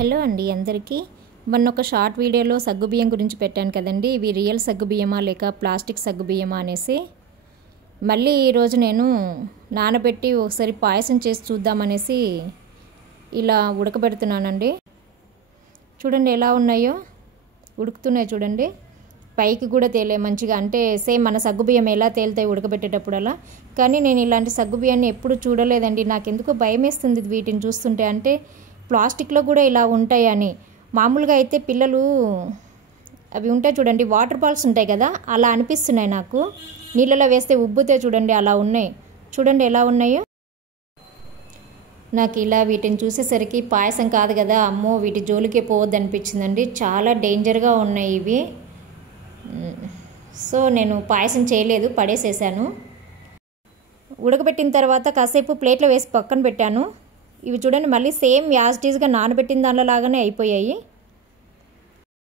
Hello అండి అందరికీ మొన్న ఒక షార్ట్ వీడియోలో సగ్గుబియ్యం గురించి పెట్టాను కదండి. ఇవి రియల్ సగ్గుబియ్యమా లేక ప్లాస్టిక్ సగ్గుబియ్యమా అనేసి మళ్ళీ ఈరోజు నేను నానబెట్టి ఒకసారి పాయసం చేసి చూద్దామనేసి ఇలా ఉడకబెడుతున్నానండి. చూడండి ఎలా ఉన్నాయో, ఉడుకుతున్నాయి చూడండి. పైకి కూడా తేలే మంచిగా, అంటే సేమ్ మన సగ్గుబియ్యం ఎలా తేలుతాయి ఉడకబెట్టేటప్పుడు అలా. కానీ నేను ఇలాంటి సగ్గుబియ్యాన్ని ఎప్పుడు చూడలేదండి. నాకెందుకో భయం వేస్తుంది వీటిని చూస్తుంటే. అంటే ప్లాస్టిక్లో కూడా ఇలా ఉంటాయని. మామూలుగా అయితే పిల్లలు అవి ఉంటాయి చూడండి, వాటర్ బాల్స్ ఉంటాయి కదా, అలా అనిపిస్తున్నాయి నాకు. నీళ్ళలో వేస్తే ఉబ్బుతే చూడండి అలా ఉన్నాయి. చూడండి ఎలా ఉన్నాయో. నాకు ఇలా వీటిని చూసేసరికి పాయసం కాదు కదా, అమ్మో వీటి జోలికే పోవద్దు అనిపించిందండి. చాలా డేంజర్గా ఉన్నాయి ఇవి. సో నేను పాయసం చేయలేదు, పడేసేసాను. ఉడకబెట్టిన తర్వాత కాసేపు ప్లేట్లో వేసి పక్కన పెట్టాను. ఇవి చూడండి మళ్ళీ సేమ్ యాజ్ టీజ్గా నానబెట్టిన దానిలో లాగానే అయిపోయాయి.